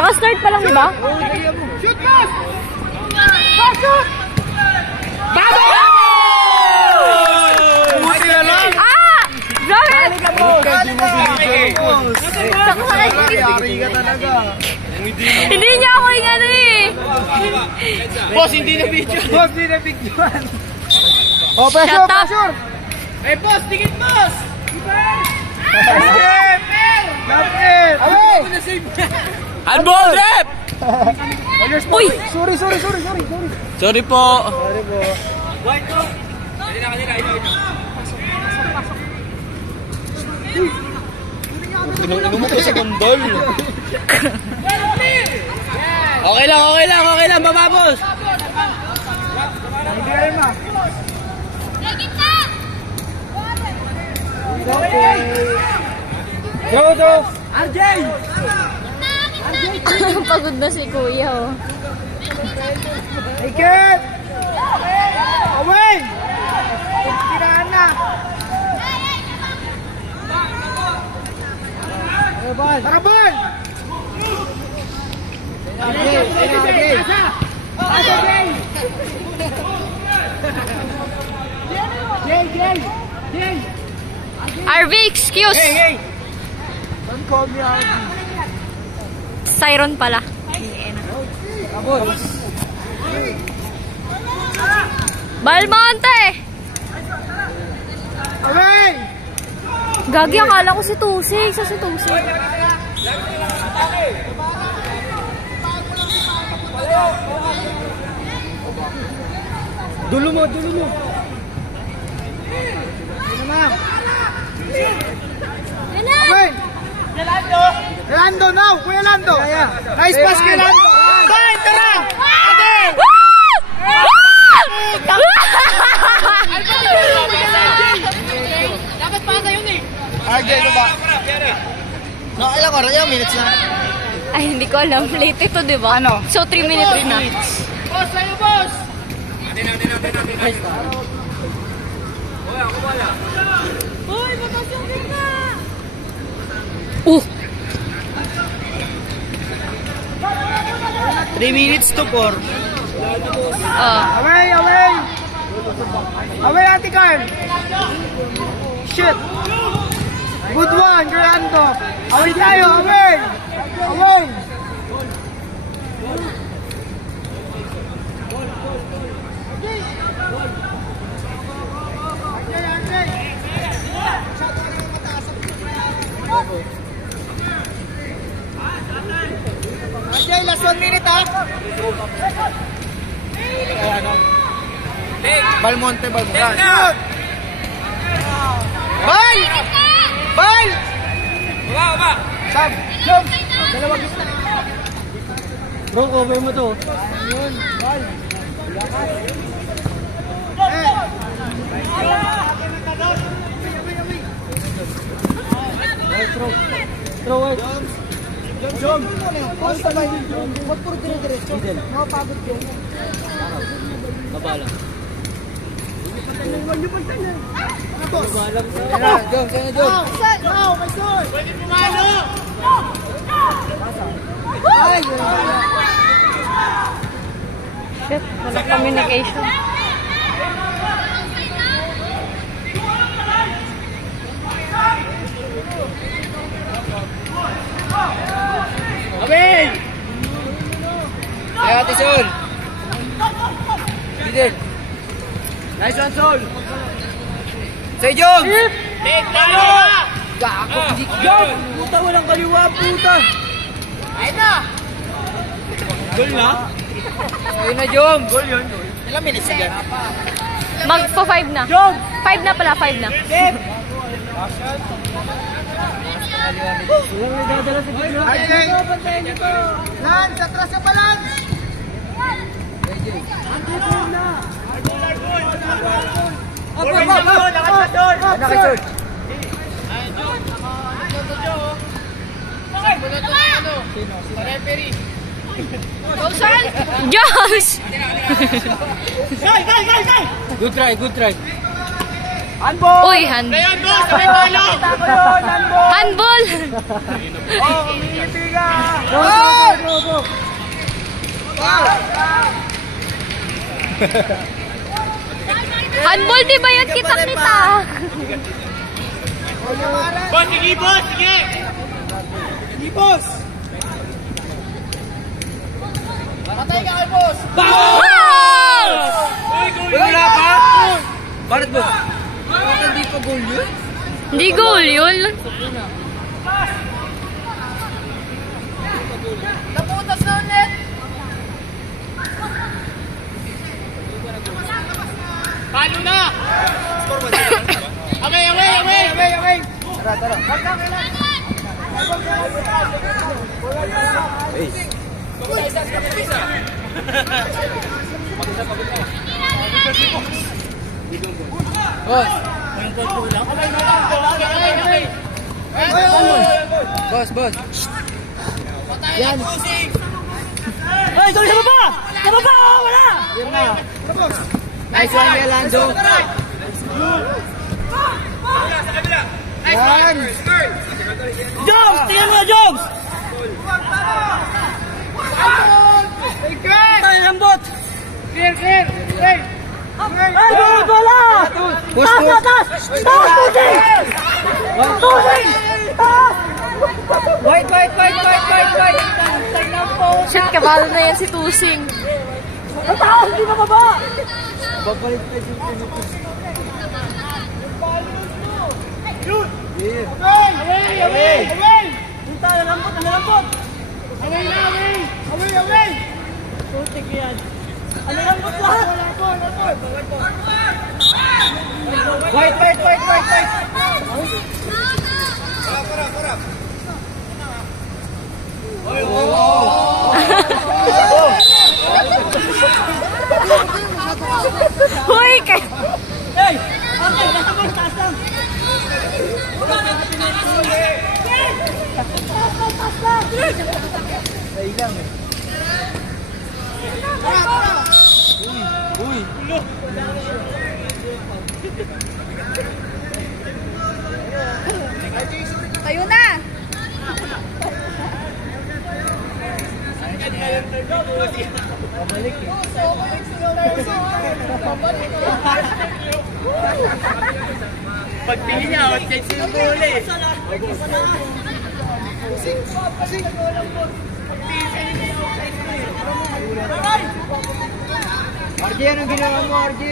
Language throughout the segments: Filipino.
Kaka-start pa lang, diba? Shoot, boss! Shoot! Bago! Buti na lang! Ah! Grabe! Yari ka talaga. Hindi niya ako yung ano eh. Boss, hindi na video. Boss, hindi na video. Oh, pressure, Shut up. pressure! Eh, boss, tingin, boss! Lapit! Lapit! Away! Handball, rep! Uy! Sorry. Sorry po. White to! Inom mo ko sa gondol. Okay lang, bababos. Hindi ka rin, ma. Go! RJ! Pagod na si Kuya, oh. Take it! Away! Tirahan na! Tara, ball! Jay! RV, excuse! Hey! Don't call me RV. Siron pala. Balmonte! Away! Gagi, akala ko si Tusig. Sa si Tusig. Dulo mo. Away! Lando now! Kuya Lando! Nice pass kay Lando! Bye! Tara! Dapat pa tayo yun eh. RJ, ano ba? Ilang oras yung minutes na? Ay, hindi ko alam. Late ito, di ba? Ano? So, 3 minutes na. Boss, tayo boss! Uy, batas yung kita! 3 minutes to 4. Away! Away, Ate Carl! Shit! Good one, Grando! Away tayo! Away! RJ, last 1 minute ha! Balmonte! Shoot! Ball! Baba! Sab! Jump! Dalawa gusto. Bro, cover mo to. Ayun, ball. Throw it. Jump! Basta ba yun? Huwag puro dire-diretso. Makapagod yun. Baba lang. Boss! Jump. Now, my son! Pwede pumalo! Ay! Shit, wala communication. Abel! Ay, Ate Sol! Leader! Nice one, Sol! Say, Jom! Gago! Jom! Puta, walang kaliwa, puta! Ayun na! Goal na? Ayun na, Jom! Goal yun. Ilang minutes na yan? Magpo 5 na. Jom! 5 na pala, 5 na. Walang nagdadala sa gitna. RJ! Lance! Atras ka pa, Lance! Nakasort! Josh! Good try. Handball! Uy, Ngayon, boss! Sabay talo! Kita ko yun! Handball! handball! Oh, kumingiti ka! Go! Handball, di ba yun? Kita-kita. Boss, sige, boss! Sige! Ipos! Patay ka, Albos! Wow! Wala pa? Bakit ba? Bakit hindi pa goal yun? Hindi goal yun. Naputas na ulit! Palo na! Away, away, away! Away, away! Tara, tara. Wag ka, kailan? Boss, boss. Yan! Ay, tuloy sa baba! Sa baba! Wala! Yan na! Nice one, Melando. Yan! Jones! Tingnan mo, Jones! Ay, lambot! Clear, clear! Clear! Ay, bola! Push, push! Tusing! Wait! Shit, kabalo na yan si Tusing. Ang taas, hindi na baba! Babalik tayo yung pinutos. Away! Away! Away! Punta, nalambot, nalambot! Away na! Away! Away! Away! Tutik yan. Ano lambot lahat? Wait! Hoy, kay... Hey! Okay, nasa mo, taas lang! Ay lang eh. Uy! Tayo na! Babalik eh. Pagpili niya, outside sa yung goal eh. RJ, anong ginawa mo, RJ?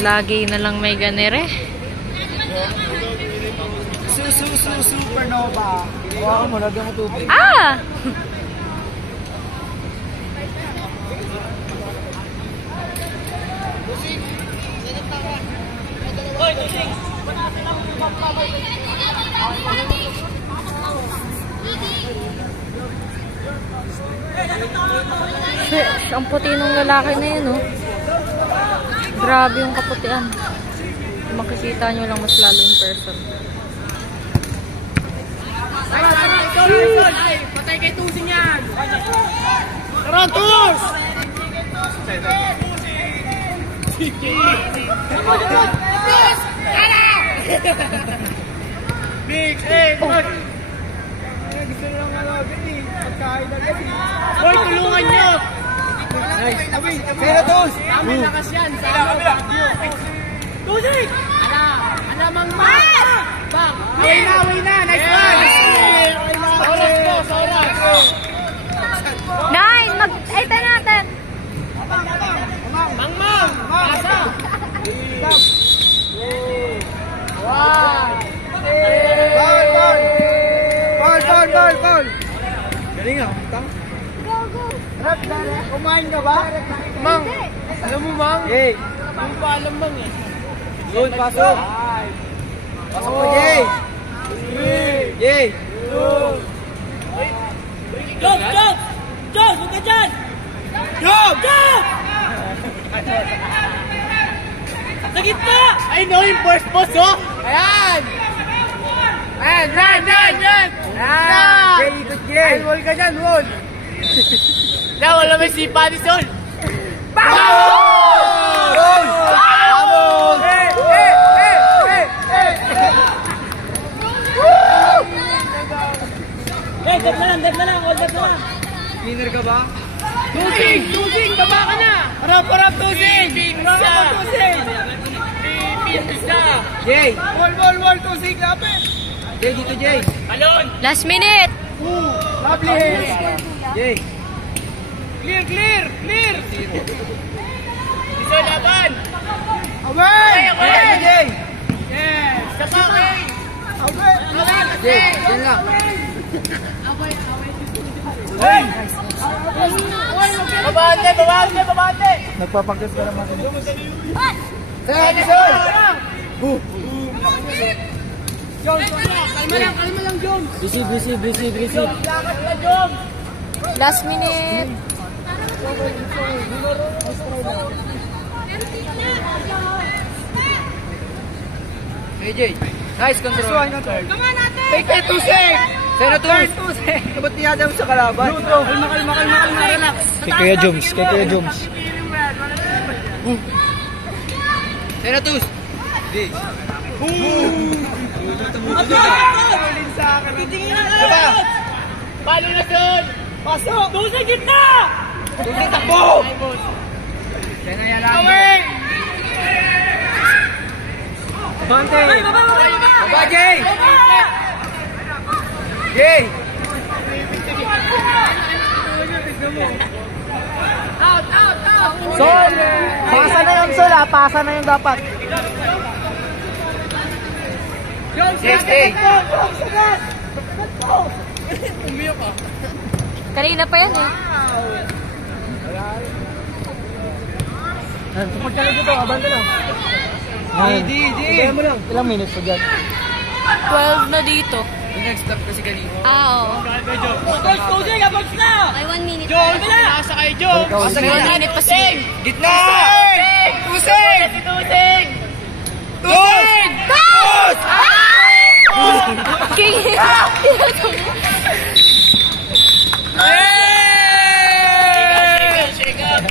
Lagi na lang may ganere. Supernova. Hawakan mo, lagyan mo tubig. Ah! Shit, ang puti ng lalaki na yun, oh. Grabe yung kaputian. Kung makikita nyo lang mas lalo in person. Patay kay Tusing yan! Tara, Tus! Big, hey, good! Gusto lang alabin eh. Pagkain agad eh. Boy, tulungan nyo! Nice. Sino, Tus? Kami lakas yan! Sa Tusing! Alamang ba? Bang! Away na! Nice one! Oras po, oras! Nine! Ito natin! Mangmang! Pasa! Ball! Galing ah, tang. Kumain ka ba? Mang! Alam mo, Mang? Hey! Hindi pa alam, Mang eh. Yun, pasok. Pasok mo, Jay. Jay. Jog! Jog! Jog! Huwag ka dyan! Jog! Jog! Sa gitna! I know yung first boss, oh! Ayan! Ayan, yan! Ayan! Jay, ikot Jay. Ayan, wall ka dyan, wall! Na, wala may sipa ni Sol! Goal! Vamos! Dep na lang, all dep na lang! Winner ka ba? Tusing! Tusing! Baba ka na! Harap, tusing! Pipisa! Tusing! Pipisa! Jay. Wall, tusig, lapit! Jay, dito Jay. Alon! Last minute! Lovely hit! Jay. Clear! Isa laban! Away! Dito Jay. Yes! Sa paking! Away! Jay, yan lang. Babante! Nagpapagkas ka naman. Kaya, Jason. Kalma lang, Jom! Busy. Lakas na, Jom! Last minute! Hey Jay. Nice control. Take it, tusig! Senator. Ba't niyada mo sa kalaban? Kalma, relax. Kay Kuya Joms. Senatus. Jay. Palo na, Sol! Pasok! Tusing gitna! Tusing takbo. Yan na yan lang. Away! Bante! Baba Jay. Jay. Sol! Pasa na yung Sol, ha? Pasa na yung dapat. Jay. Kanina pa yan eh. Pagkalit ito, abante lang. Di. Kaya mo lang. Ilang minutes pa dyan? 12 na dito. Nag-stop kasi kanina. Oo. Coach, tusing! Abogs na! Ay, 1 minute. Jom! Nasa kayo, Jom! Asa May 1 gitna? minute pa siya. Gitna! Tusing! Tusing! Tusing! King! Hey!